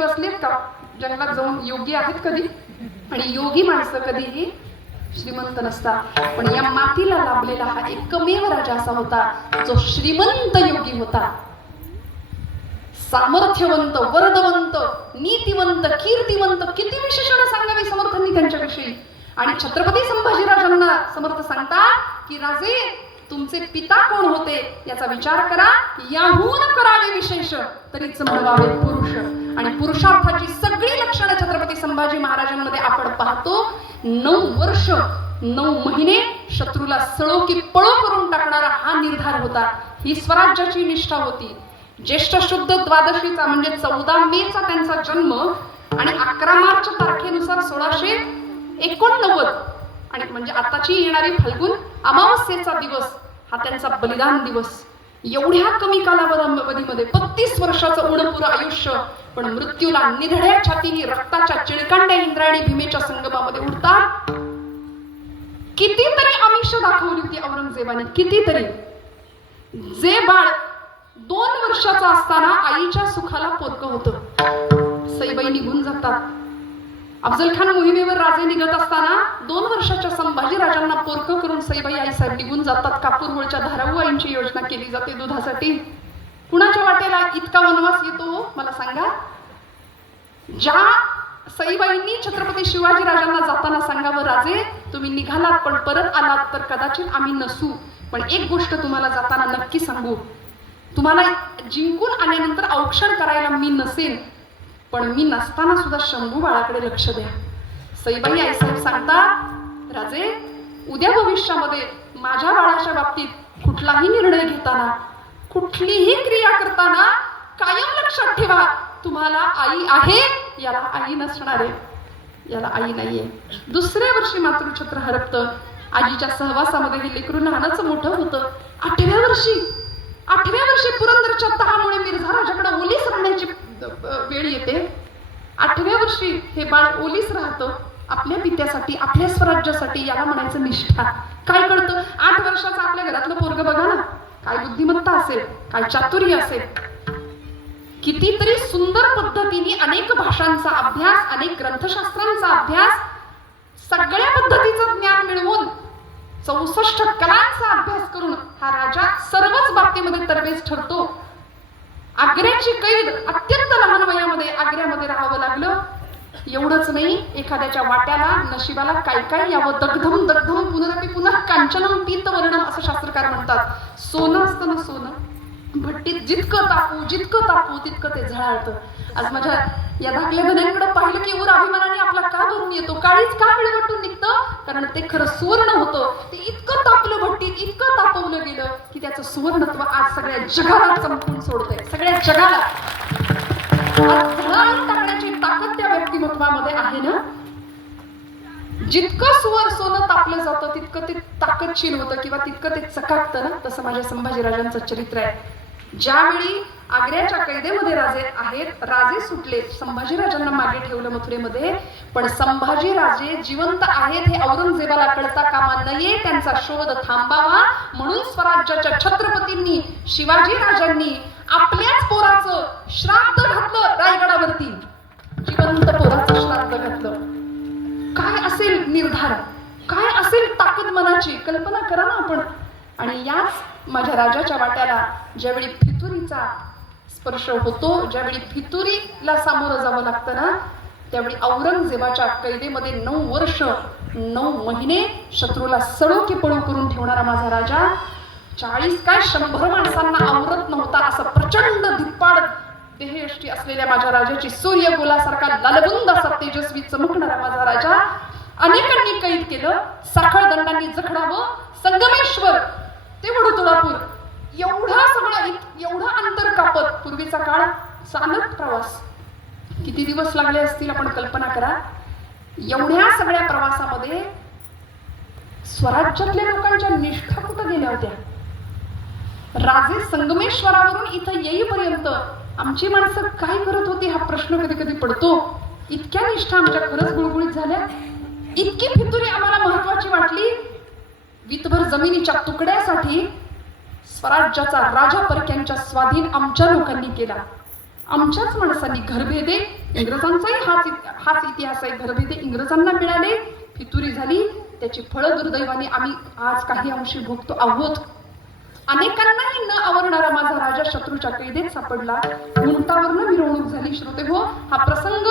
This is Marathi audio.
बसलेत का जंगलात जाऊन योगी आहेत कधी? आणि योगी माणसं कधीही श्रीमंत नसतात. पण या मातीला लाभलेला हा एकमेव राजा असा होता जो श्रीमंत योगी होता. सामर्थ्यवंत, वरदवंत, नीतिवंत, कीर्तिवंत, किती विशेषण सांगावी समर्थांनी त्यांच्याविषयी. आणि छत्रपती संभाजीराजांना समर्थ सांगतात की राजे तुमचे पिता कोण होते याचा विचार करा, याहून करावे विशेष तरीच म्हणवावे पुरुष. आणि पुरुषार्थाची सगळी लक्षणं छत्रपती संभाजी महाराजांमध्ये आपण पाहतो. 9 वर्ष 9 महिने शत्रूला सळो की पळो करून टाकणारा हा निर्धार होता. ही स्वराज्याची निष्ठा होती. ज्येष्ठ शुद्ध द्वादशीचा म्हणजे 14 मेचा त्यांचा जन्म आणि 11 मार्च तारखेनुसार 1689 आणि म्हणजे आताची येणारी फाल्गुन अमावस्येचा दिवस हा त्यांचा बलिदान दिवस. एवढ्या कमी कालावधीमध्ये 32 वर्षाचं उडपुरं आयुष्य, पण मृत्यूला निधड्या छातीने रक्ताच्या चिळकांड्या इंद्रायणी भीमेच्या संगमामध्ये उडतात. कितीतरी आमिष दाखवली होती औरंगजेबाने, कितीतरी. जे बाळ 2 वर्षाचा असताना आईच्या सुखाला पोरकं होतं, सईबाई निघून जातात. अफजल खान मोहिमेवर राजे निघत असताना 2 वर्षाच्या संभाजीराजांना पोरकं करून सईबाई आईसाहेब निघून जातात. कापूरहोळच्या धाराऊ आईंची योजना केली जाते दुधासाठी. कुणाच्या वाटेला इतका वनवास येतो मला सांगा? ज्या सईबाईंनी छत्रपती शिवाजीराजांना जाताना सांगावं, राजे तुम्ही निघालात पण परत आलात तर कदाचित आम्ही नसू, पण एक गोष्ट तुम्हाला जाताना नक्की सांगू, तुम्हाला जिंकून आल्यानंतर औक्षण करायला मी नसेन, पण मी नसताना सुद्धा शंभू बाळाकडे लक्ष द्या. सईबाई आईसाहेब सांगतात, राजे उद्या भविष्यामध्ये माझ्या बाळाच्या बाबतीत कुठलाही निर्णय घेताना, कुठलीही क्रिया करताना कायम लक्षात ठेवा, तुम्हाला आई आहे, याला आई नसणार आहे, याला आई नाहीये. दुसऱ्या वर्षी मातृछत्र हरपतं. आजीच्या सहवासामध्ये हे लेकरू लहानच मोठं होतं. 8व्या वर्षी पुरंदरच्या तहामुळे मिर्झा राजाकडे ओलीस राहण्याची वेळ येते. 8व्या वर्षी हे बाळ ओलीस राहतं आपल्या पित्यासाठी, आपल्या स्वराज्यासाठी. याला म्हणायचं निष्ठा. काय कळतं? 8 वर्षाचं आपल्या घरातलं पोरग बघा ना, काय बुद्धिमत्ता असेल, काय चातुर्य असेल. कितीतरी सुंदर पद्धतीने अनेक भाषांचा अभ्यास, अनेक ग्रंथशास्त्रांचा अभ्यास, सगळ्या पद्धतीचं ज्ञान मिळवून 64 कलांचा अभ्यास करून हा राजा सर्वच बाबतीमध्ये तरबेज ठरतो. आग्र्याची कैद, अत्यंत लहान वयामध्ये आग्र्यामध्ये राहावं लागलं. एवढंच नाही, एखाद्याच्या वाट्याला नशिबाला काय काय यावं. दग्धम दग्धम पुनरपि पुनः कांचनम पीतवर्णम असं शास्त्रकार म्हणतात. सोनं असतं ना, सोनं भट्टीत जितकं तापू तितकं ते झळाळतं. आज माझ्या या धाकल्या धन्यांकडे पाहिलं की ऊर अभिमानाने आपला का भरून येतो, काळीच का पिळवटून निघतं, कारण ते खरं सुवर्ण होतं. ते इतकं तापलं भट्टीत, इतकं तापवलं गेलं की त्याचं सुवर्णत्व आज सगळ्या जगाला चमकून सोडतंय. सगळ्या जगाला आज झळाळून टाकण्याची ताकद त्या व्यक्तिमत्वामध्ये आहे ना. जितकं सोनं तापलं जातं तितकं ते ताकदशील होतं किंवा तितकं ते चकाकतं ना. तसं माझ्या संभाजीराजांचं चरित्र आहे. ज्यावेळी आग्र्याच्या कैदेमध्ये राजे सुटले, संभाजीराजांना मागे ठेवलं मथुरेमध्ये, पण संभाजीराजे जिवंत आहेत हे औरंगजेबाला कळता कामा नये. त्यांचा शोध थांबावा म्हणून स्वराज्याच्या छत्रपतींनी, शिवाजीराजांनी आपल्याच पोराचं श्राद्ध घातलं रायगडावरती. जिवंत पोराचं श्राद्ध घातलं. काय असेल निर्धार, काय असेल ताकद मनाची, कल्पना करा ना आपण. आणि याच माझ्या राजाच्या वाट्याला ज्यावेळी फितुरीचा स्पर्श होतो, ज्यावेळी फितुरीला सामोरं जावं लागतं ना, त्यावेळी औरंगजेबाच्या कैदेमध्ये 9 वर्ष 9 महिने शत्रूला सळो की पळू करून ठेवणारा माझा राजा, 40 काय 100 माणसांना आवरत नव्हता असं प्रचंड धिप्पाड देहयष्टी असलेल्या माझ्या राजाची, सूर्यगोलासारखा लालबुंद असा तेजस्वी चमकणारा माझा राजा अनेकांनी कैद केलं. साखळ दंडांनी जखडावं. संगमेश्वर ते वडोदरापूर एवढं अंतर कापत, पूर्वीचा काळ चालत प्रवास, किती दिवस लागले असतील आपण कल्पना करा. एवढ्या सगळ्या प्रवासामध्ये स्वराज्यातल्या लोकांच्या निष्ठा कुठं गेल्या होत्या? राजे संगमेश्वरावरून इथं येईपर्यंत आमची माणसं काय करत होती हा प्रश्न कधी कधी पडतो. इतक्या निष्ठा आमच्या खरंच गुळगुळीत झाल्या. इतकी फितुरी आम्हाला महत्वाची वाटली. वितभर जमिनीच्या तुकड्यासाठी स्वराज्याचा राजा परक्यांच्या स्वाधीन आमच्या लोकांनी केला. आमच्याच माणसांनी घरभेदे इंग्रजांचाही हाच इतिहास आहे. घरभेटे इंग्रजांना मिळाले, फितुरी झाली, त्याची फळं दुर्दैवाने आम्ही आज काही अंशी भोगतो आहोत. अनेकांनाही न आवडणारा माझा राजा शत्रूच्या कैदेत सापडला, उंटावरनं मिरवणूक झाली. श्रोते हो, हा प्रसंग